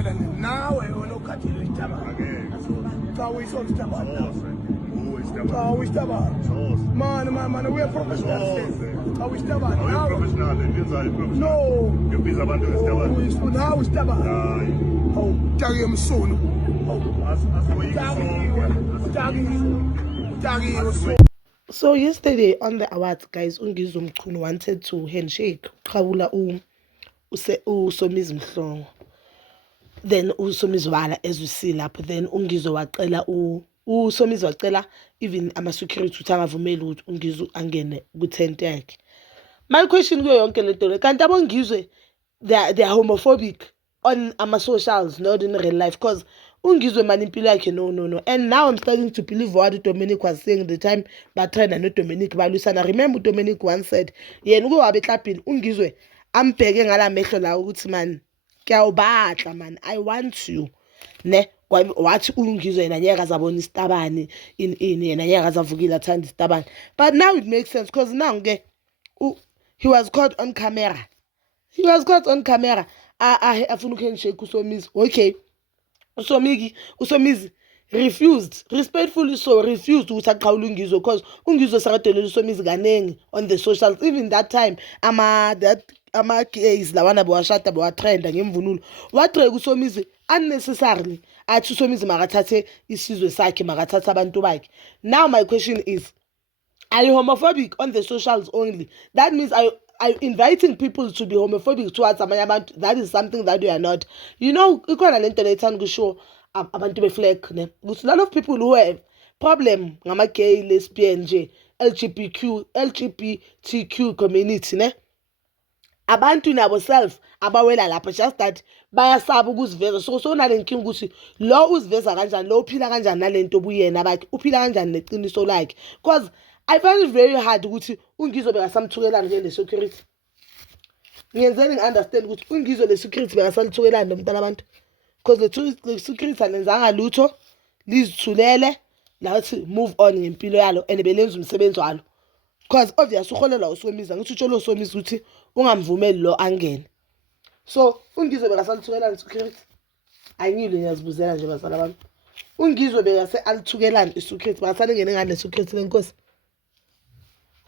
Wena nawe unokhathile isitabane. Cha uyisona isitabane. Cha uyisitabane. Man, we are professionals. Cha uyisitabane. Are you professional? Ngenza professional. No. Ngibiza abantu isitabane. Nawe isitabane. Hayi. Hawu, take emsunu. So yesterday on the awards, guys, Ungizwe Mchunu wanted to handshake Qhawula uSomizi Mhlongo. Then uSomizi wala as we see lapho. Then Ungizwe wacela uSomizi wacela even ama-security ukuthi angavumeli ukuthi Ungizwe angene ku-tent yakhe. My question kuyo yonke le nto kanti abongizwe they are homophobic on ama-socials, not in real life, because Ungizwe man impilo yakhe no. And now I'm starting to believe what Dominic was saying the time batrena no Dominic balusana. Remember Dominic once said yena uke wabe eklapini Ungizwe ambheke ngala mehlo la ukuthi man kuyawubatla man, I want you ne wathi Ungizwe yena nyaka zabona isitabani in yena nyaka zavukile athanda isitabani. But now it makes sense because now ke he was caught on camera. Afuna handshake uSomizi. Okay, uSomizi refused, respectfully so, refused ukuthi aqhawule Ungizwe because Ungizwe sakadelela uSomizi kanengi on the socials. Even that time ama-gays lawana bewashada bewatrenda ngemvunulo watreka uSomizi unnecessarily athi uSomizi makathathe isizwe sakhe, makathathe abantu bakhe. Now my question is, are you homophobic on the socials only? That means are inviting people to be homophobic towards amanye abantu? That is something that you are not. You know, ikhona lento lethanda kusho abantu befleck ne. Because a lot of people who have problem ngama-gay, lesbian nje, LGBTQ community ne. Abantu nabo self abawela lapha, just that bayasaba ukuziveza. So nale nkinga ukuthi lo uziveza kanjani, lo uphila kanjani nalento obuyena bakhe, uphila kanjani neqiniso lakhe. Because I find it very hard ukuthi Ungizwe bekasamthukelana nje le security. Ngiyenzeni ngi-understand ukuthi Ungizwe le security bekasamthukelana nomntana abantu. Because the security anenzanga lutho, lizithulele lathi move on ngempilo yalo and belenza umsebenzi walo. Because obviously uholelwa uSomizi, ngithi utsholo uSomizi ukuthi ungamvumeli lo angene. So Ungizwe bekasamthukelana security. Angilo ngiyazibuzela nje bazala bami. Ungizwe bekase alithukelana isecurity, bakasale ngene ngale security lenkosi.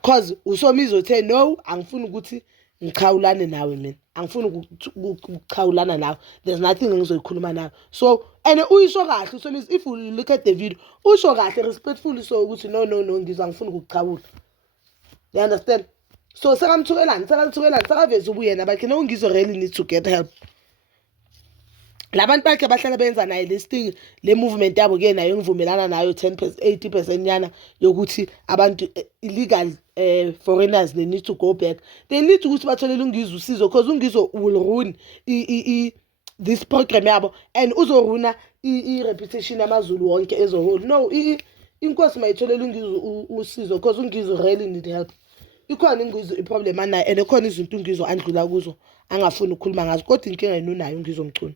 Because uSomizi uthe no, angifuni ukuthi ngikhawulane nawe mina. Angifuni ukukhawulana nawe. There's nothing engizoyikhuluma nawe. So and uyisho kahle uSomizi, if you look at the video, usho kahle respectfully so ukuthi no Ngizwe angifuni ukukhawula. You understand? So sekamthukelana, sakaveza ubuyena bakhe no Ungizwe really need to get help. Labantu bakhe bahlala benza naye listing le movement yabo ke nayo ngivumelana nayo 10% 80% yana yokuthi abantu illegal foreigners, they need to go back. They need ukuthi batholele Ungizwe usizo because Ungizwe will ruin this program yabo and uzoruna reputation yamaZulu wonke as a whole. No, inkosi mayitholele Ungizwe usizo because Ungizwe really need help. Ikhona Ungizwe iproblem anayo and ekhona izinto Ungizwe andlula kuzo angafuni ukukhuluma ngazo, kodwa inkinga inonayo Ungizwe Mchunu.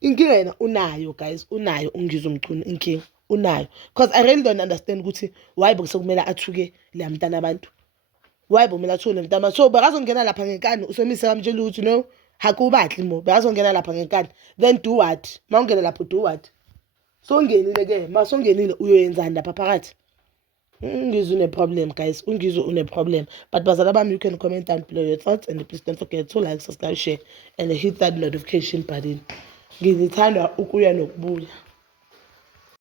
Inkinga yena unayo guys, unayo Ungizwe Mchunu inkinga unayo. Because I really don't understand ukuthi why bekumele athuke le mntana abantu. Why bekumele athuke le mntana. So bekazongena lapha ngenkani uSomizi akamtshela ukuthi no, hakubahle mo. Bekazongena lapha ngenkani. Then do what? Mawungena lapho do what? So ungenile ke, masongenile uyoyenzani lapha phakathi? Ungizwe une problem guys, Ungizwe une problem. But bazala bami, you can comment down below your thoughts and please don't forget to like, subscribe, share and hit that notification button. Ngizithanda ukuya nokubuya.